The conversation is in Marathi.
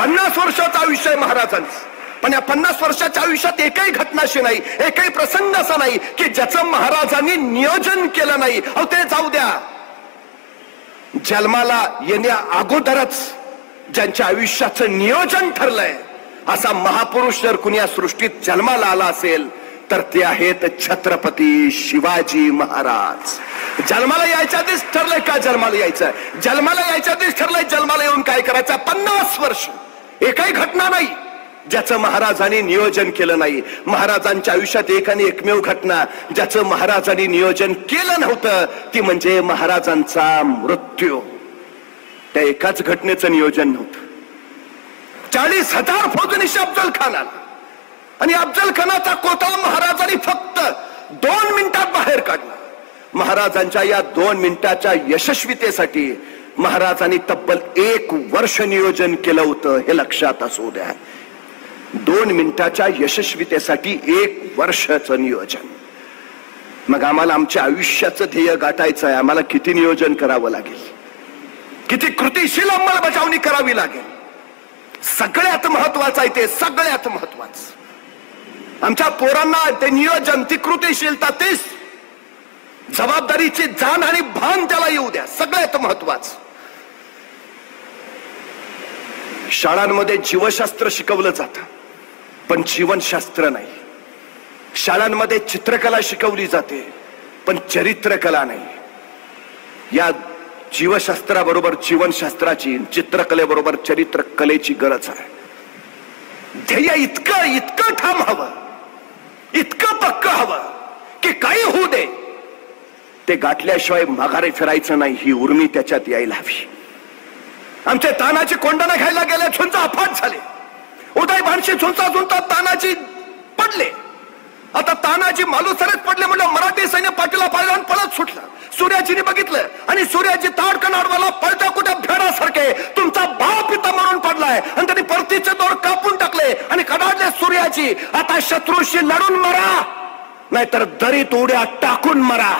50 वर्षाचं आयुष्य आहे महाराजांचं, पण या 50 वर्षाच्या आयुष्यात एकही घटना अशी नाही, एकही प्रसंग असा नाही की ज्याचं महाराजांनी नियोजन केलं नाही. अहो ते जाऊ द्या, जन्माला येण्या अगोदरच ज्यांच्या आयुष्याचं नियोजन ठरलंय असा महापुरुष जर कुणी या सृष्टीत जन्माला आला असेल तर ते आहेत छत्रपती शिवाजी महाराज. जन्माला यायच्या आधीच ठरलंय का जन्माला यायचं, जन्माला यायच्या आधीच ठरलंय जन्माला येऊन काय करायचं. 50 वर्ष एकही घटना नाही ज्याचं महाराजांनी नियोजन केलं नाही. महाराजांच्या आयुष्यात एक आणि एकमेव घटना ज्याचं महाराजांनी नियोजन केलं नव्हतं ती म्हणजे महाराजांचा मृत्यू. त्या एकाच घटनेचं नियोजन नव्हतं. 40,000 फौजनिशी अफजल खान आला आणि अफजल खानाचा कोथळा महाराजांनी फक्त 2 मिनिटात बाहेर काढला. महाराजांच्या या 2 मिनिटाच्या यशस्वीतेसाठी महाराजांनी तब्बल 1 वर्ष नियोजन केलं होतं, हे लक्षात असू द्या. 2 मिनिटाच्या यशस्वीतेसाठी 1 वर्षाचं नियोजन. मग आम्हाला आमच्या आयुष्याचं ध्येय गाठायचं आहे, आम्हाला किती नियोजन करावं लागेल, किती कृतीशील अंमलबजावणी करावी लागेल. सगळ्यात महत्वाचं आहे ते, सगळ्यात महत्वाचं. आमच्या पोरांना ते नियोजन, ती कृतीशीलता, तीच जबाबदारीची जाण आणि भान त्याला येऊ द्या, सगळ्यात महत्वाचं. शाळांमध्ये जीवशास्त्र शिकवलं जातं पण जीवनशास्त्र नाही. शाळांमध्ये चित्रकला शिकवली जाते पण चरित्रकला नाही. या जीवशास्त्राबरोबर जीवनशास्त्राची, चित्रकलेबरोबर चरित्रकलेची गरज आहे. ध्येय इतकं इतकं ठाम हवं, इतकं पक्क हवं की काही होऊ दे, ते गाठल्याशिवाय माघारे फिरायचं नाही, ही उर्मी त्याच्यात यायला हवी. आमचे तानाची कोंडाणा घ्यायला गेले, झुंज अफाट झाले. उदय भानशी झुंचा झुंचा तानाजी पडले. आता तानाजी मालूसरेत पडले म्हणजे मराठी सैन्य पाठीला पाहिलं आणि पळत सुटला. सूर्याजीने बघितलं आणि सूर्याजी ताडकन आडवाला पळत्या कुठे भेडासारखे तुमचा बाप पिता म्हणून पडलाय आणि त्यांनी परतीचे दोर कापून टाकले आणि कडाडले सूर्याजी. आता शत्रूशी लढून मरा नाहीतर दरीत उड्या टाकून मरा.